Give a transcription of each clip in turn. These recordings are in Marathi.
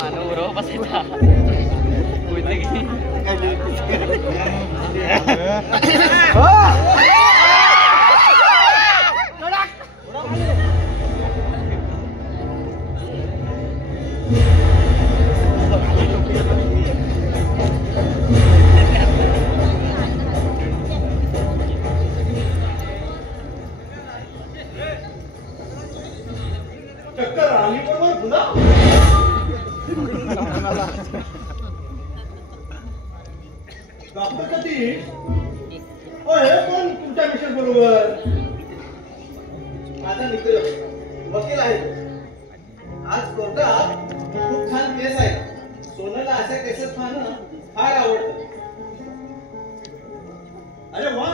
मानव बरोबर बसायचा होईल की डॉक्टर कधी हे कोण तुमच्या मिशन बरोबर? माझा मित्र वकील आहे. आज कोर्टात खूप छान केस आहे. सोनलला अशा केसेस पाहणं फार आवडतं. अरे वा,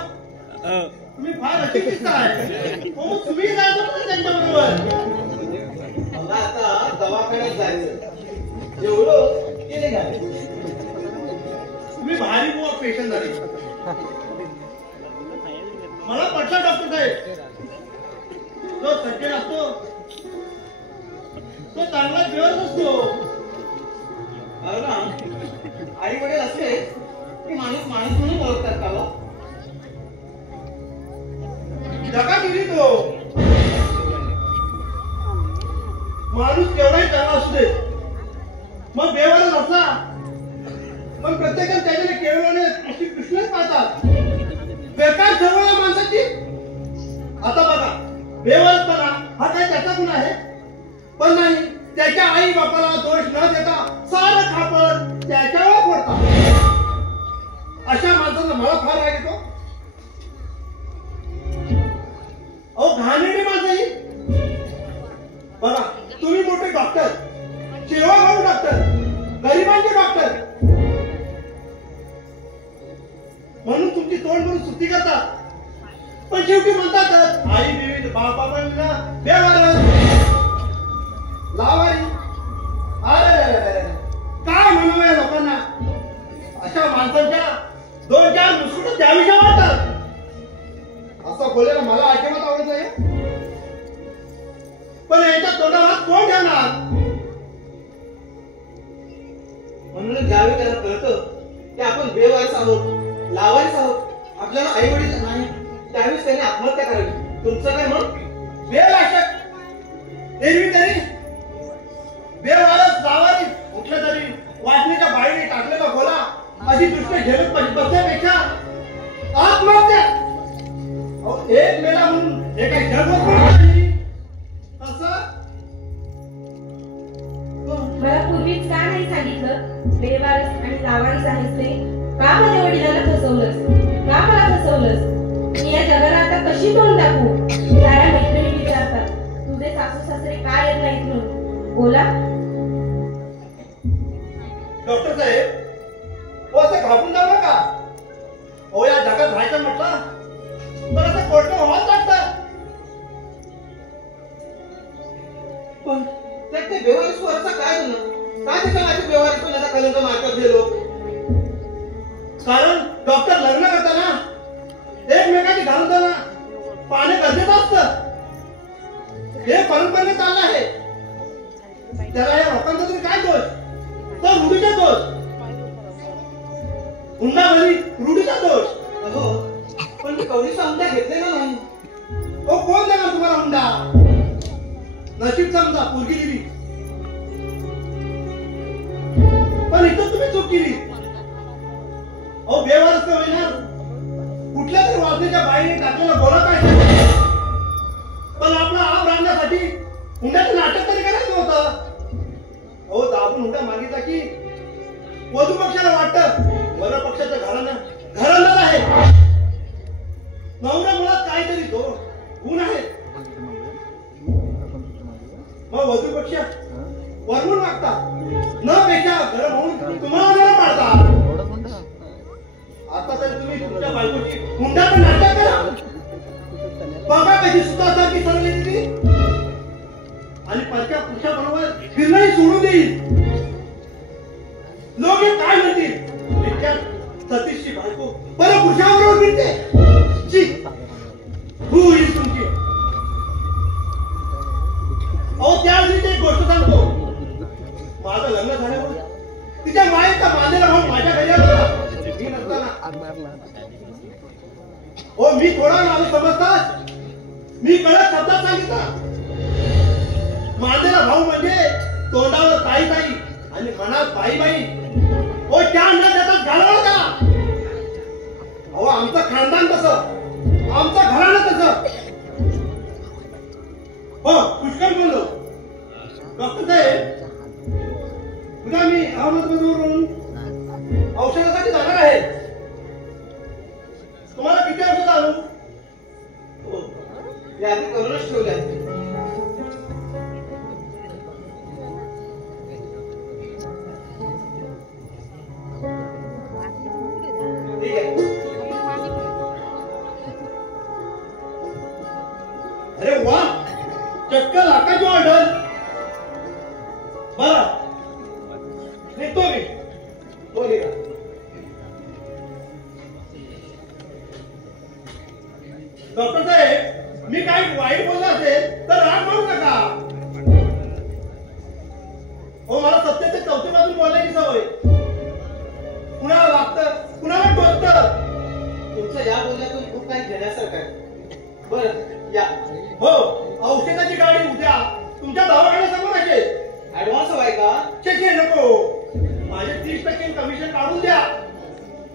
तुम्ही फार अतिशय आहे. हो, तुम्ही जायचं ना त्यांच्या बरोबर. मला आता दवाखान्यात जायचं. जेवलो की निघाले. तुम्ही भारी बुवा पेशंट झाले. मला पटला डॉक्टर साहेब. जो सज्जन असतो तो चांगला दिवस असतो. आई वडील असले की माणूस माणूस म्हणून ओळखतात का? जगागिरी तो माणूस केवढाही चांगला असू दे, मग बेवारच असला पण प्रत्येकाने त्याच्याने केवळाने अशी कृष्णच पाहतात. बेकार ठरवल्या माणसाची. आता बघा, बेवारपणा हा काय त्याचा गुण आहे? पण नाही, त्याच्या आई बापाला दोष न देता सारं खापर त्याच्यावर फोडतात. अशा माणसाचा मला फार राग येतो. अहो, घाणेरडी माणसं ही. बघा, तुम्ही मोठे डॉक्टर, शिरवाभाऊ डॉक्टर, गरिबांचे डॉक्टर, म्हणून तुमची तोंड म्हणून सुट्टी करतात. पण शेवटी म्हणतात आई विविध बापा पण बेवार लावारी. अरे काय म्हणावं या लोकांना? अशा माणसांच्या दोन चार मुस्कुट द्यावीशा वाटतात. असं बोलायला मला अजिबात आवडत नाही. पण यांच्या तोंडाला कोण ठेवणार? म्हणून ज्यावेळी त्याला कळतं की आपण बेवारस आहोत, लावारीस आहोत, आपल्याला आई वडील नाही, त्यावेळेस त्याने आत्महत्या करावी. तुमचं काय मग? बेलाशक एरवी तरी बेवारस लावारी कुठल्या तरी वाटणीच्या बाहेर टाकलेला गोला अशी दृष्टी झेलत बसण्यापेक्षा आत्महत्या. एक मेला म्हणून हे काही जगत नाही. असं मला पूर्वीच का नाही सांगितलं बेवारस आणि लावारीस आहेस ते? का माझ्या वडिलांना फसवलंस? का मला फसवलंस? मी या जगाला आता कशी तोंड टाकू? साऱ्या मैत्रिणी विचारतात तुझे सासू सासरे काय येत नाहीत म्हणून. बोला डॉक्टर साहेब, हो असं घाबरून जाऊ नका. हो, या जगात राहायचं म्हटलं तर असं कोर्ट व्हावंच लागतं. पण ते बेवारीस वरचा काय झालं? काय त्याच्या माझ्या बेवारीस कोणाचा कलंक मारतात हे लोक? कारण डॉक्टर लग्न करताना एकमेकांची घालताना पाहणे गरजेचं असतं. हे परंपरेने चाललं आहे. त्याला या लोकांचा तरी काय दोष? तर रूढीचा दोष. हुंडाबळी रूढीचा दोष. अहो, पण मी कवडीचा हुंडा घेतलेला नाही. हो, कोण देणार तुम्हाला हुंडा? नशीब समजा पोरगी दिली, पण इथं तुम्ही चूक केली. अहो, बेवारस तर होईना, कुठल्या तरी वाजण्याच्या बाहेर टाकलेला बोला काय, पण आपला आब राखण्यासाठी हुंड्याचं नाटक तरी करायचं होतं. अहो, दाबून हुंडा मागितला की वधू पक्षाला वाटतं वर पक्षाचं घराणं आहे. नवऱ्या मुळात काहीतरी गुण आहे. मग वधू पक्ष वरवून वागतात, न पेक्षा गरम होऊन तुम्हाला गरम पाडतात. आता तर तुम्ही तुमच्या बायकोची हुंड्याचं नाटक करा. बघा कशी सुद्धा सारखी सरली ती आणि परक्या पुरुषाबरोबर फिरणंही सोडून देईल. लोक हे काय म्हणतील? सतीशची बायको बरं पुरुषाबरोबर फिरते. तुमची त्यावेळी एक गोष्ट सांगतो. माझं लग्न झाल्यावर तिच्या मायेचा मांदेला भाऊ माझ्या घरी आला. मी नसताना हो मी थोडा नाव समजतात. मी कडक शब्दात सांगितलं. मांदेला भाऊ म्हणजे तोंडावर ताई ताई आणि मनात बाई बाई. हो त्या न देतात घालवलं का? अहो आमचं खानदान तसं, आमचं घराणं तसं. हो पुष्कळ बोललो. डॉक्टर साहेब उद्या मी अहमदनगरवरून औषधासाठी जाणार आहे. तुम्हाला किती औषध आणू? हो यादी करूनच ठेवल्या. ठीक आहे. अरे वा चक्क लाखाची ऑर्डर. बरं निघतो मी. हो निघा. डॉक्टर साहेब मी काही वाईट बोललो असेल तर राग मानू नका. हो मला सत्याच्या चौथी बाजून बोलायची सवय. कुणाला लागतं कुणाला टोचतं. तुमच्या या बोलण्यातून खूप काही घेण्यासारखं आहे. बरं या. हो औषधाची गाडी उद्या तुमच्या दवाखान्यासमोर असेल. ऍडव्हान्स हवाय का? चेक नको. माझे 30% कमिशन काढून द्या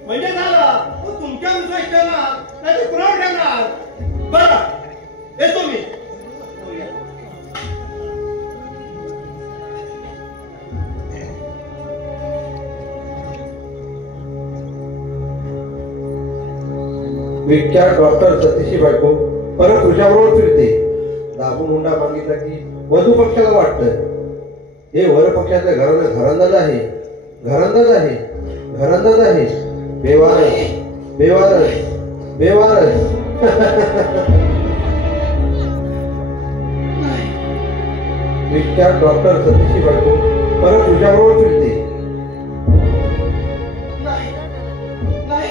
म्हणजे झालं. हो, तुमच्या विश्वास ठेवणार नाही तर कुणावर ठेवणार. बरं येतो मी. विख्यात डॉक्टर सतीशी बायको परत तुझ्याबरोबर फिरते. दाबून हुंडा मागितला की वधू पक्षाला वाटतं हे वर पक्षाच्या घरानं घरंदाज आहे, घरंदाज आहे, घरंदाज आहे. बेवारस बेवारस बेवारस. विख्यात डॉक्टर सतीशी बायको परत तुझ्याबरोबर फिरते. नाही नाही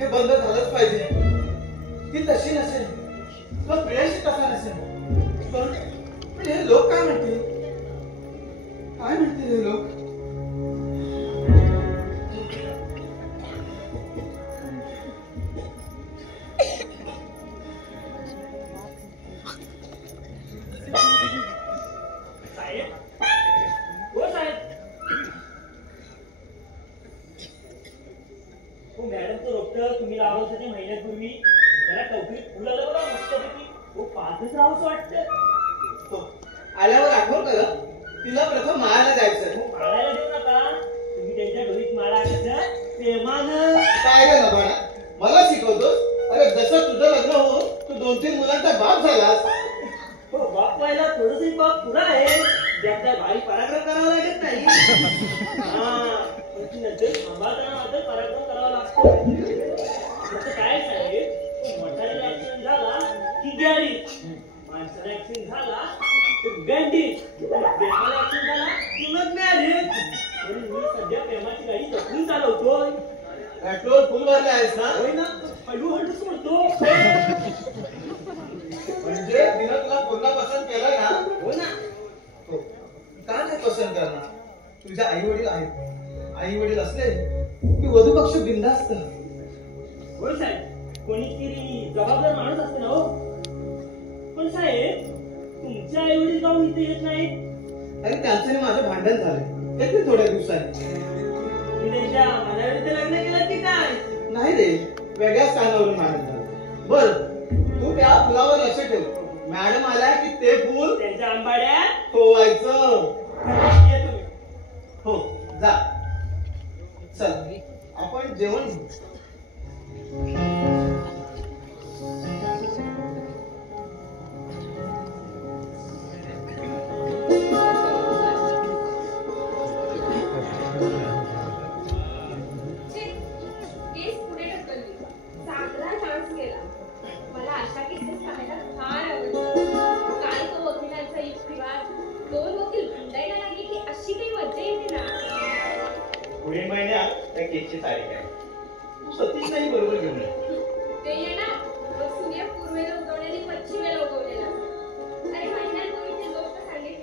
हे बंद झालंच पाहिजे. ती तशी नसेल, तो प्रियाशी तसा नसेल. पण हे लोक काय म्हणतील? काय म्हणतील हे लोक? साहेब हो साहेब. हो मॅडम तो रोपट तुम्ही लावलं होतं ते महिन्यापूर्वी त्याला टोकरीत फुलं आलं बघा मस्तपैकी. हो पाहतच राहावंसं वाटतं. हो आल्यावर आठवण करा तिला प्रथम माळायला जायचं. हो माळायला देऊ नका. तुम्ही त्यांच्या डोळीत माळा टाकायचं प्रेमानं. काय रे नभाडा मला शिकवतोस? अरे जसं तुझं लग्न हो तू 2-3 मुलांचा बाप झालास. हो बाप व्हायला थोडंसं बाप पुरा आहे. ज्याचा भारी पराक्रम करावा लागत नाही. पण ती नंतर सांभाळताना मात्र पराक्रम करावा लागतो. फक्त काय साहेब मोठाला ऍक्सिडेंट झाला की गाडी, माणसाला ऍक्सिडेंट झाला तर गंडी, प्रेमाला ऍक्सिडेंट झाला की मग मॅरेज. म्हणून मी सध्या प्रेमाची गाडी जपून चालवतोय. पेट्रोल फुल भरले आहेस ना? होय ना हळूहळूच म्हणतो. म्हणजे तिनं तुला पूर्ण पसंत केलं ना? हो ना. हो का नाही पसंत करणार? तुझे आई वडील आहेत. आई वडील असले की वधू पक्ष बिनधास्त. होय साहेब कोणीतरी जबाबदार माणूस असते ना. हो पण साहेब तुमच्या आई वडील जाऊन इथे येत नाहीत. आणि त्यांचं आणि माझं भांडण झालं येते थोड्या दिवसांनी. तुम्ही त्यांच्या मनाविरुद्ध लग्न केलं की काय? नाही रे वेगळ्याच कारणावरून भांडण झालं. बर तू त्या फुलावर लक्ष ठेव. मॅडम आल्या की ते फुल त्यांच्या आंबाड्यात ठेवायचं. येतो मी. हो जा. चल आपण जेवण घेऊ. केस पुढे ढकलली. चांगला चान्स गेला. मला अशा केसेस पाहायला फार आवडतं. काल तो वकिलांचा युक्तिवाद. 2 वकील भांडायला लागले की अशी काही मजा येते ना. पुढील महिन्यात त्या केकची तारीख आहे. तू सतीश नाही बरोबर घेऊन ये. ते येणार. मग सूर्य पूर्वेला उगवण्याने पश्चिमेला उगवलेला. अरे महिन्यांपूर्वी ती गोष्ट सांगितली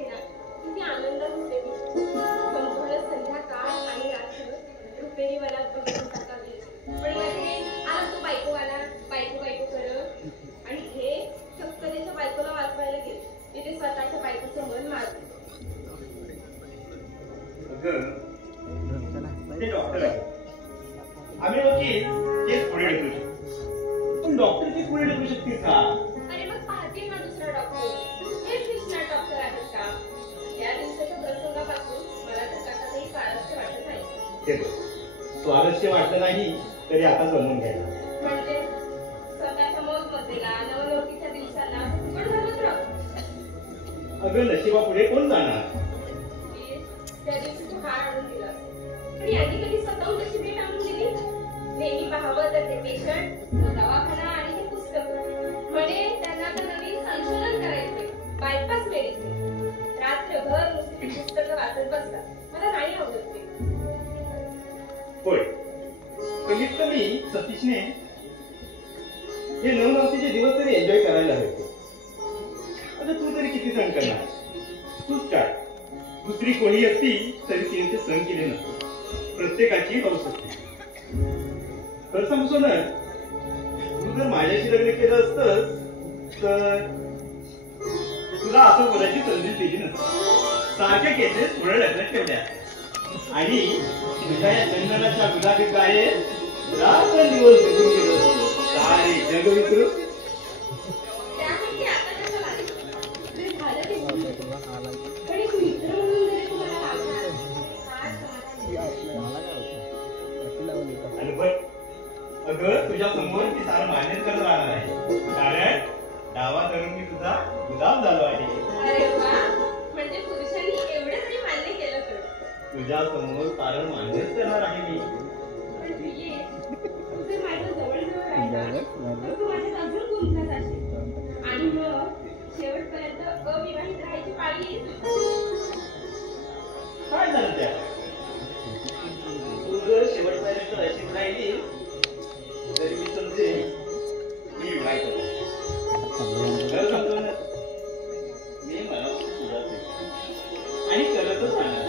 ते डॉक्टर आहे. आम्ही वकील केस पुढे ढकलू शकतो, पण डॉक्टर केस पुढे ढकलू शकतील का? अरे मग पाहतील ना दुसरा डॉक्टर. हे निष्णात डॉक्टर आहेत का? या दिवसाच्या प्रसंगापासून मला तर कशातही स्वारस्य वाटत नाही. ते बघ, स्वारस्य वाटलं नाही तरी आता जमून घ्यायला. म्हणजे स्वतःच्या मौजमजेला नवनवरीच्या दिवसाला फुकट घालत राहू. अगं नशिबा पुढे कोण जाणार? त्या दिवशी तू हार आणून दिला, पण यांनी कधी स्वतःहून तशी भेट आणून दिली? नेहमी पाहावं तर ते पेशंट, तो दवाखाना आणि हे पुस्तक. म्हणे त्यांना आता नवीन संशोधन करायचे, बायपास मेडिसिन. रात्रभर नुसती पुस्तकं वाचत बसतात. मला नाही आवडत ते. होय, कमीत कमी सतीशने हे नवनवतीचे दिवस तरी एन्जॉय करायला हवे. आता तू तरी किती सण करणार? तूच काय, दुसरी कोणी असती तरी तिने ते सण केले नसते. प्रत्येकाची हौस असते. खरं सांगू सोनल, तू जर माझ्याशी लग्न केलं असतंस तर तुला असं बोलायची संधी दिली नसती. सारख्या केसेस पुढे ढकलत ठेवल्या आणि तुझ्या या चंदनाच्या गुलाबी काय रात्र दिवस निघून गेलो असतो. सारे जग विसरू. त्यासाठी आता कसं लागलं? जे झालं ते झालं. पण एक मित्र म्हणून जरी तुम्हाला लागणार, फार समाधान आहे. आणि बघ, अगं तुझ्या समोर मी सारं मान्यच करत राहणार आहे. कारण डावा करून मी तुझा गुलाब झालो आहे. अरे वा, म्हणजे पुरुषांनी एवढं तरी मान्य केलं तर. तुझ्या समोर सारं मान्यच करणार आहे मी. पण प्रिये, तू जर माझ्या जवळ राहिला तर तू माझ्यात अजून गुंतला जाशील. आणि मग शेवटपर्यंत अविवाहित राहायची पाळी येईल. काय झालं त्या? तू जर शेवटपर्यंत अशीच राहिली तरी मी समजे मी विवाहित आहे. खरं सांगतो ना, मी मनापासून तुझाच आहे आणि करतच राहणार.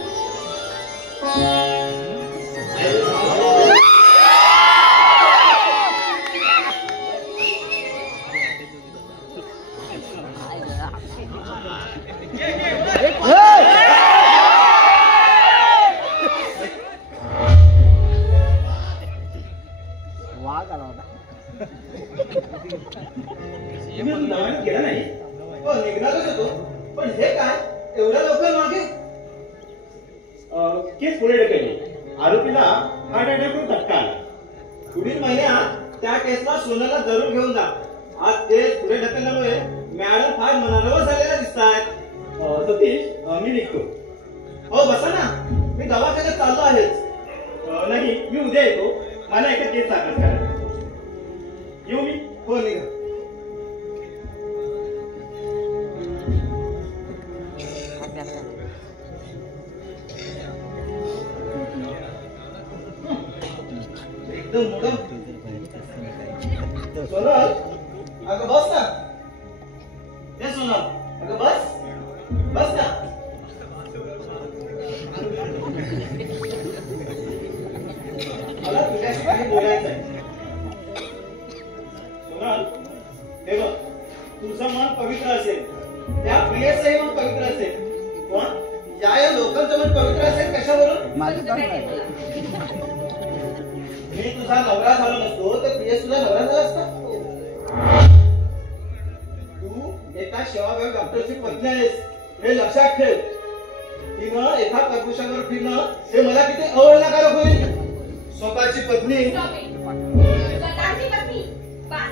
गेला नाही. हो, निघणारच होतो. पण हे काय एवढ्या लवकर मागे? केस पुढे ढकलली. आरोपीला हार्ट अटॅक करून धक्का आला. पुढील महिन्यात त्या केसला सोनाला जरूर घेऊन जा. आज केस पुढे ढकलल्यामुळे मॅडम फार मनारवस झालेल्या दिसतात. सतीश, मी निघतो. हो, बसा ना, मी दवाखान्यात चाललो आहेच. नाही, मी उद्या येतो. मला एका केस सादर करायचा. येऊ मी? हो, निघा. एकदम मुडम. सोनल, अगं बस ना. हे सोनल, अगं बस बस ना. मला तुझ्याशी काही बोलायचं आहे. सोनल, हे बघ, तुझं मन पवित्र असेल, त्या प्रियेचंही मन पवित्र असेल. पण या लोकांचं मन पवित्र असेल कशावरून? मी तुझा नवरा झाला नसतो तर प्रिय तुझा नवरा झाला असता. तू एका सेवाभावी डॉक्टरची पत्नी आहेस हे लक्षात ठेव. तिनं एका कर्कशावर फिरणं हे मला किती अवहेलनाकारक होईल. स्वतःची पत्नी स्वतःची पत्नी बस.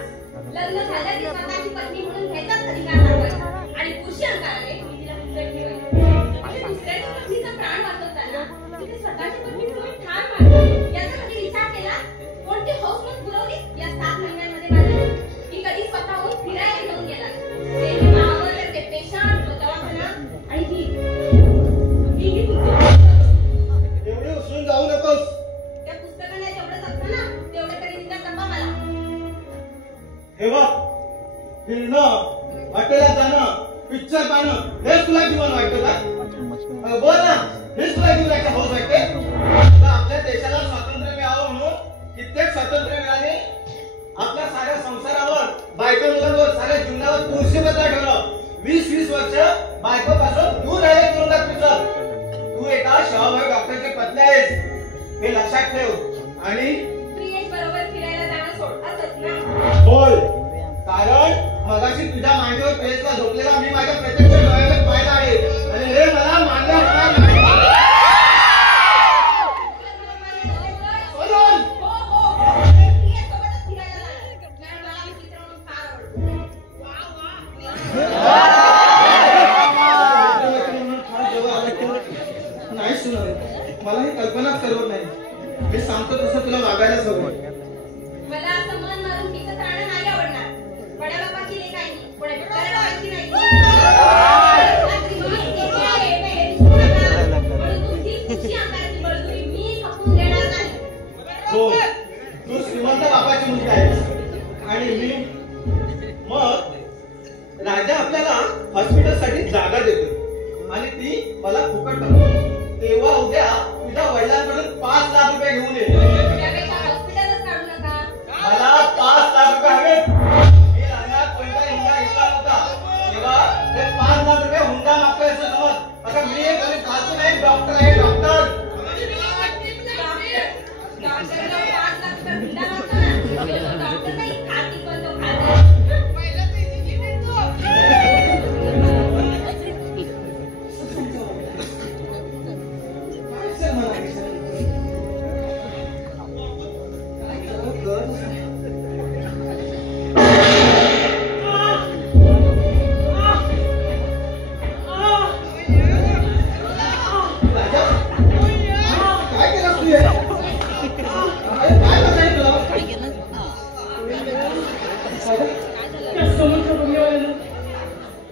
लग्न झालं की स्वतःची पत्नी म्हणून घ्यायचाच अधिकार दाखवायचा. आणि पुरुषी अंगाने मी तिला मुद्दे ठेवायचे. म्हणजे दुसऱ्याच्या पत्नीचा प्राण वाचवताना तिथे स्वतःची पत्नी तुम्ही ठार मारता. याचा कधी विचार केला? कोणती हौसमत पुरवली या 7 महिन्यांमध्ये माझ्या? की कधी स्वतःहून फिरायला घेऊन गेला? ते मी पाहावं तर ते पेशंट, तो दवाखाना आणि ही एवढे उचलून जाऊ नकोस. त्या पुस्तकाने जेवढं जपतं ना तेवढं तरी तिचा जपा मला. हे बघ, फिरणं, हॉटेलात जाणं, पिक्चर पाहणं हेच तुला जीवन वाटतं का? बोल ना, हेच तुला जीवनाची हौस वाटते? आपल्या देशाला स्वातंत्र्य मिळावं म्हणून कित्येक स्वातंत्र्यवीरांनी आपल्या साऱ्या संसारावर, बायको मुलांवर, साऱ्या जीवनावर तुळशीपत्र ठेवलं. 20-20 वर्ष बायकोपासून दूर राहिले तुरुंगात पिचल. तू एक एका शहाभाग डॉक्टरची पत्नी आहेस हे लक्षात ठेव. आणि प्रियेश बरोबर फिरायला जाणं सोड असंच ना. बोल. कारण मगाशी तुझ्या मांडीवर प्रेसला झोपलेला मी माझ्या प्रत्यक्ष डोळ्याने पाहिलं आहे आणि हे मला मान्य होणार नाही. बोल. हो हो हो प्रियेसोबतच फिरायला जाणार. कारण मला विचित्र म्हणून फार आवडतं. नाही सुनत, मला ही कल्पनाच करवत नाही. मी सांगतो तसं तुला वागायलाच हवं. मला असं मन मारून टिकत राहणं नाही आवडणार. बड्या बापाची लेक आहे मी, पुढे भिकाऱ्या बापाची नाही. म्हणून तुमची खुशी अंगाची बळजुरी मी खपून देणार नाही. हो, तू श्रीमंत बापाची मुलगी आहेस आणि मी. मग राजा आपल्याला हॉस्पिटलसाठी जागा देतो आणि ती मला फुकट करतो. तेव्हा उद्या तुझ्या वडिलांकडून 5 लाख रुपये घेऊन ये. त्यापेक्षा हॉस्पिटलच काढू नका. मला 5 लाख रुपये हवेत. मी लग्नात कोणता हुंडा घेतला नव्हता तेव्हा हे 5 लाख रुपये हुंडा मागतोय असं समज. आता मी एक आणि फालतू नाही, डॉक्टर आहे डॉक्टर. डॉक्टरला 5 लाख रुपये हुंडा मागतो ना. डॉक्टर नाही, खाती पण तो खातो.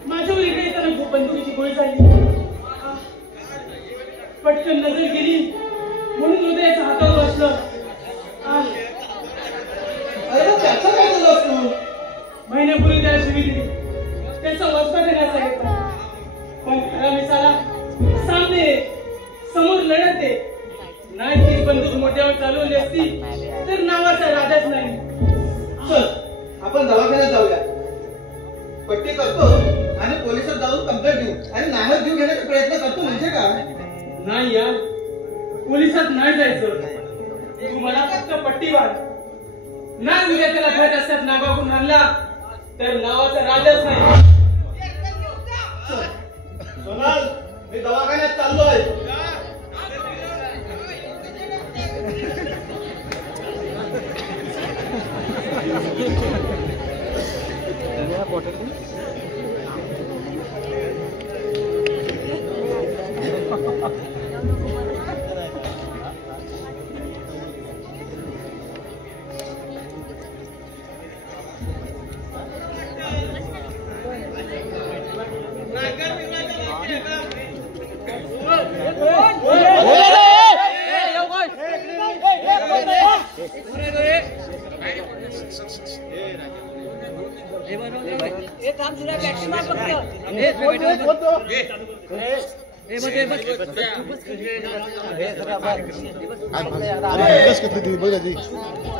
माझ्यावर इकडे येताना बंदुकीची गोळी झाली. पटकन नजर गेली म्हणून हृदयाच्या हातावर बसलं. अरे त्याचं काय झालं तू? महिन्यापूर्वी त्याला शिवी दिली. त्याचा वस्ता देण्याचा घेतला. पण खरा मिसाला सामने समोर लढत आहे. नाही ती बंदूक मोठ्यावर चालवली असती तर नावाचा राजाच नाही. चल आपण दवाखान्यात जाऊया. पट्टी करतो आणि पोलिसात जाऊन कंप्लेंट देऊ आणि नाहक जीव घेण्याचा प्रयत्न करतो. म्हणजे काय? नाही यार, पोलिसात नाही जायचं. तू मला फक्त पट्टी बांध. नाही उद्या त्याला घरात असतात नागावून आणला तर नावाचा राजाच नाही. सोनाल, मी दवाखान्यात चाललोय.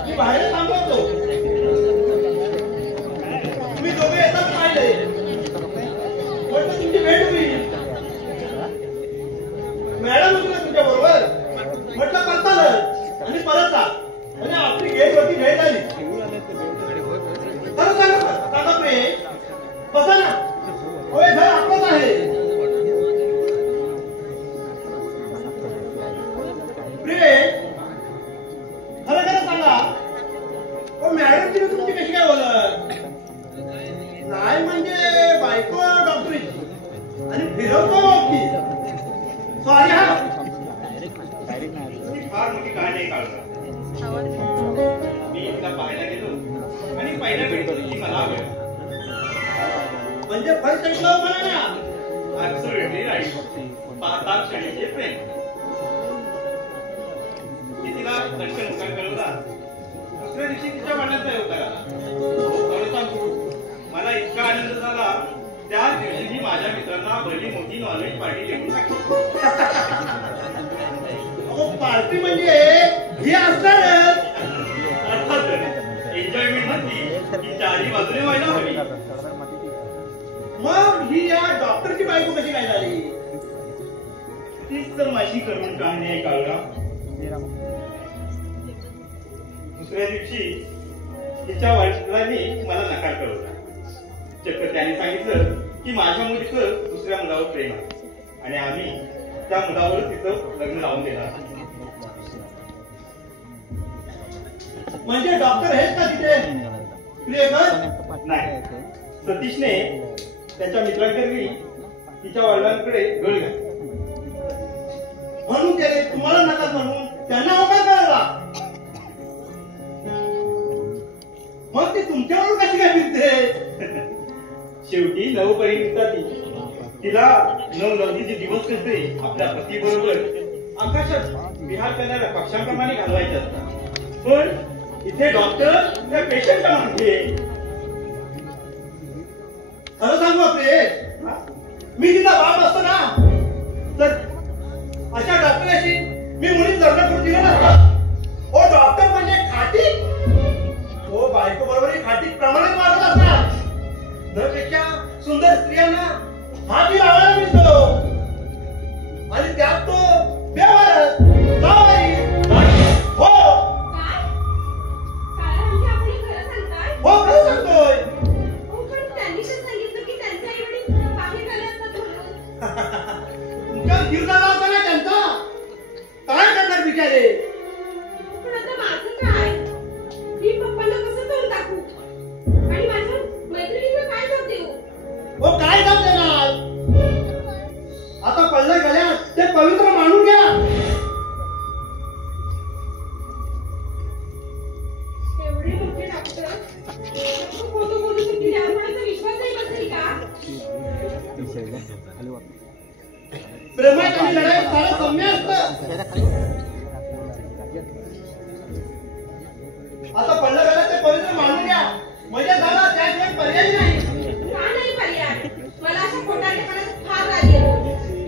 मी बाहेर थांबवतो. तुम्ही दोघे येतात पाहिले. म्हटलं तुमची भेट होईल. मॅडम होती ना तुमच्या बरोबर. म्हटलं करतालच आणि परत जा आणि आपली गेटवरती भेट आली. खरं सांगा काका प्रेम, बसा ना. होय, घर आपलंच आहे. प्रेम, खरं खरं सांगा, मॅडम तिने तुमची कशी काय बोलत? नाही म्हणजे बायको डॉक्टरीची आणि फिरवतो की सॉरी. हा फार मोठी कहाणी काढला. मी एकदा पाहायला गेलो आणि पहिल्या भेटीची मला आवड. म्हणजे फर्स्ट टाइम लव्ह म्हणा ना. Absolutely right. 5 क्षणीचे प्रेम. मी तिला दर्शन उकार कळवला. दुसऱ्या दिवशी तिच्या वाड्यात होता. खरं सांगू, मला इतका आनंद झाला. त्याच दिवशी मी माझ्या मित्रांना भली मोठी नॉनव्हेज पार्टी देऊन टाकली. पार्टी म्हणजे हे असणारच. अर्थातच एन्जॉयमेंट म्हणजे ही चारही बाजूने व्हायला हवी. मग ही या डॉक्टरची बायको कशी काय झाली? तीच तर माझी करून कहाणी आहे काळगा. दुसऱ्या दिवशी तिच्या वडिलांनी मला नकार कळवला. चक्क त्याने सांगितलं की माझ्या मुलीचं दुसऱ्या मुलावर प्रेम आहे आणि आम्ही त्या मुलावर तिचं लग्न लावून देणार. म्हणजे डॉक्टर आहेत का तिथे प्रियकर? नाही, सतीशने त्याच्या मित्रांकरवी तिच्या वडिलांकडे गळ घातला. म्हणून त्याने तुम्हाला नकार म्हणून त्यांना होकार कळला. मग ती तुमच्यावर कशी काय फिरते? शेवटी नवपरिणीता तिला नवनवरीचे दिवस कसे आपल्या पती बरोबर आकाशात विहार करणाऱ्या पक्षांप्रमाणे घालवायचे असतात. पण इथे डॉक्टर त्या पेशंटला म्हणते. खरं सांगू आपले, मी तिचा बाप असतो ना तर अशा डॉक्टराशी मी मुलीच लग्न करून दिलं नसतं. ओ डॉक्टर म्हणजे खाटी, ओ बायको बरोबर खाटी प्रमाणात वागत असतात. त्यापेक्षा सुंदर स्त्रियांना हाती लावायला मिळतो आणि त्यात तो व्यवहार जावई. हो काय म्हणजे आपण खरं सांगताय? हो खरं सांगतोय. हो, पण त्यांनी तर सांगितलं की त्यांचे आई वडील बाहेर गेले असतात म्हणून. तुमच्या जीव झाला होता ना त्यांचा, काय करणार बिचारे? पण आता माझं काय? मी पप्पांना कसं तोंड दाखवू आणि माझ्या मैत्रिणींना काय जबाब देऊ? हो काय जात देणार? आता पडलं गेल्या ते पवित्र मानून घ्या. एवढे मोठे डॉक्टर खोटं बोलू शकतील यावर माझा विश्वास नाही बसेल का? प्रेमात आणि लढाईत सारं सौम्य असतं. आता पडलं गेलं ते पवित्र मानून घ्या. म्हणजे झाला त्याशिवाय पर्याय नाही. का नाही पर्याय? मला अशा खोटारडेपणाचा फार राग येतो.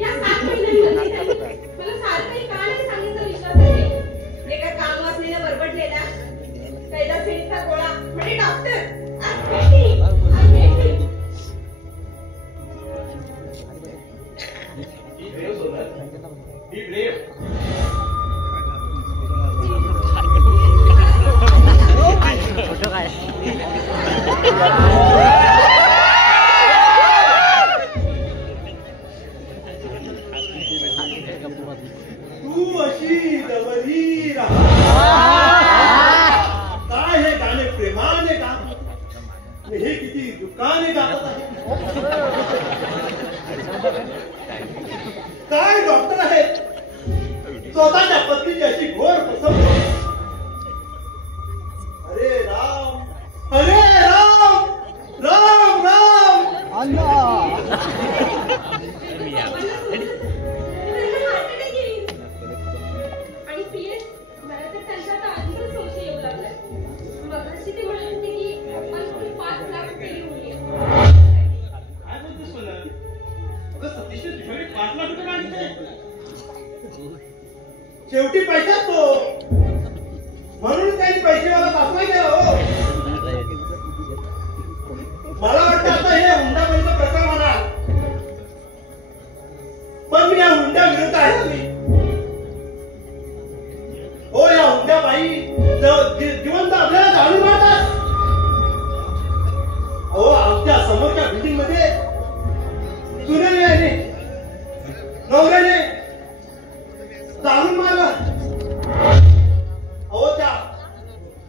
या 7 महिन्यांमध्ये त्यांनी मला सारं काही का नाही सांगितलं विश्वासाने. एका काम वाचलेल्या बरबडलेला कैदा फेरीचा गोळा म्हणजे डॉक्टर. Be brave. तू अशी जवळी राहा. काय हे गाणे प्रेमाने गा, हे किती दुःखाने गातात आहे. काय डॉक्टर आहेत स्वतःच्या पत्नीची अशी घोर फसवणूक. अरे राम, अरे राम, राम राम. आणि पीएस मला तर त्यांचा आता आधीच संशय येऊ लागलाय. मगाशी ते म्हणत होते की आपण 5 लाख रुपये घेऊन काय बोलतोस सोनं? अगं सतीशने तुझ्याकडे 5 लाख रुपये मागितले. शेवटी पैशाच तो, म्हणून त्यांनी पैसेवाला सासरा केला. हो मला वाटतं आता हे हुंडाबळीचं प्रकरण होणार, पण मी या हुंड्या विरुद्ध आहे. मी हो या हुंड्या बाई जिवंत आपल्याला जाणून मारतात. अहो आमच्या समोरच्या बिल्डिंग मध्ये सुनेने नवऱ्याने जाणून मारला. अहो त्या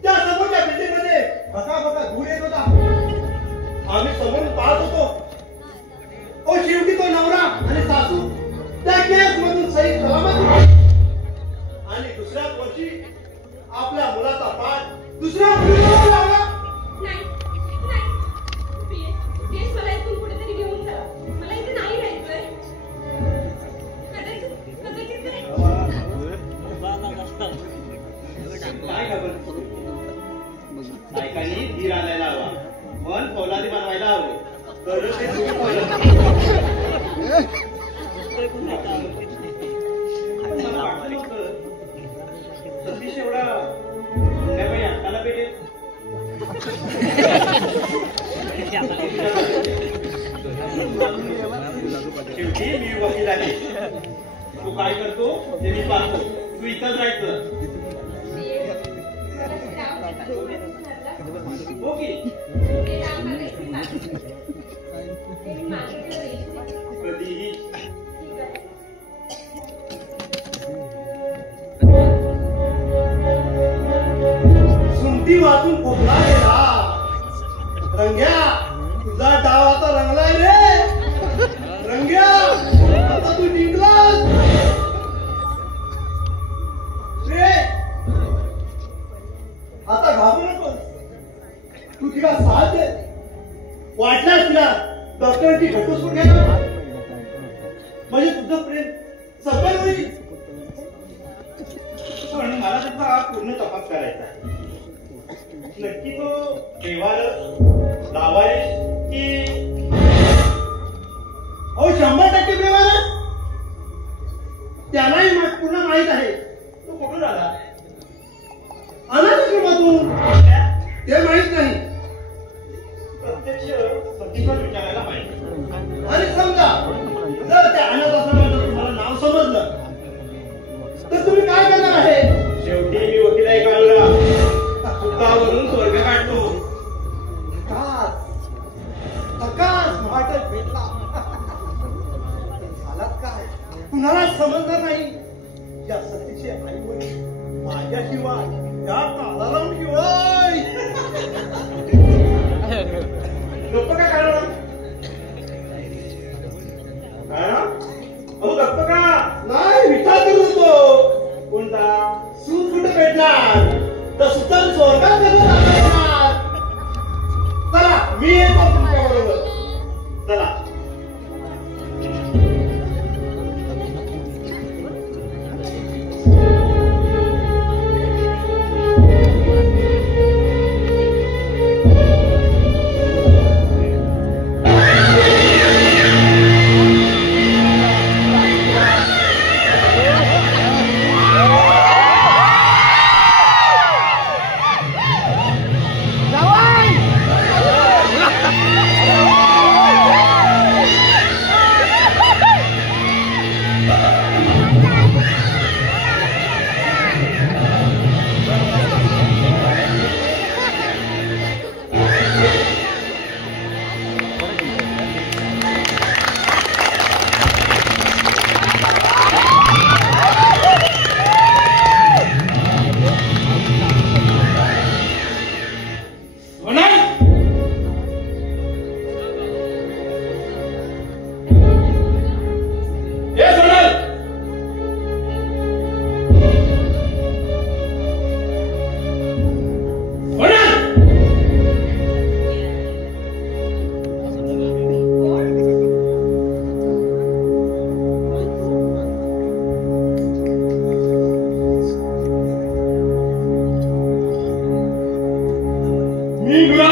समोरच्या बिल्डिंग मध्ये बघा बघा धूर येत होता. आम्ही समोरून पाहत होतो. ओ शेवटी तो नवरा आणि सासू त्या गॅस मधून सही सलामत होते. आणि दुसऱ्याच वर्षी आपल्या मुलाचा पाठ दुसऱ्या मुलीवर लावला. नाही नाही पीएस मला इथून कुठेतरी घेऊन जा. मला इथे नाही राहायचंय. कदाचित काय घाबरतो? बायकांनी धीर आणायला हवा, मन फौलादी बनवायला हवं. तरच ते सुख होईल. मला वाटलं होतं, सतीश एवढा संध्याकाळी हाताला भेटेल. शेवटी मी वकील आहे. तू काय करतो ते मी पाहतो. तू इथंच राहायचं. हो की कधीही सुमटी वाचून खोकला गेला. रंग्या तुझा डाव आता रंगलाय रे. रंग्या आता तू जिंकलास रे. आता घाबरू नकोस. तू तिला साथ दे. वाटल्यास तिला डॉक्टरांची घटस्फोट घ्यायला म्हणजे तुझं प्रेम सफल होईल. पण मला त्याचा पूर्ण तपास करायचा आहे. नक्की तो देवारस लावारिस की हो 100% बेवारस. त्यालाही पूर्ण माहित आहे. तो कुठून आला? अनाथाश्रमातून. ते माहित नाही. प्रत्यक्ष सतीवर विचारायला पाहिजे. आणि समजा जर त्या अनाथाश्रमाचं तुम्हाला नाव समजलं तर तुम्ही काय करणार आहे? शेवटी मी वकील आहे काढला. सुतावरून स्वर्ग काढतो. प्रकाश महाटक भेटला. झालात काय? कुणाला समजणार नाही. या सतीचे आई वडील माझ्याशिवाय या काळाराम शिवाय. गप्प का काढला? अहो गप्प का? नाही विचार करू होतो. कोणता? सूत कुठे भेटणार? तर सुतान स्वर्गात कसं जाणार? चला मी येतो तुमच्या बरोबर. चला. निघा.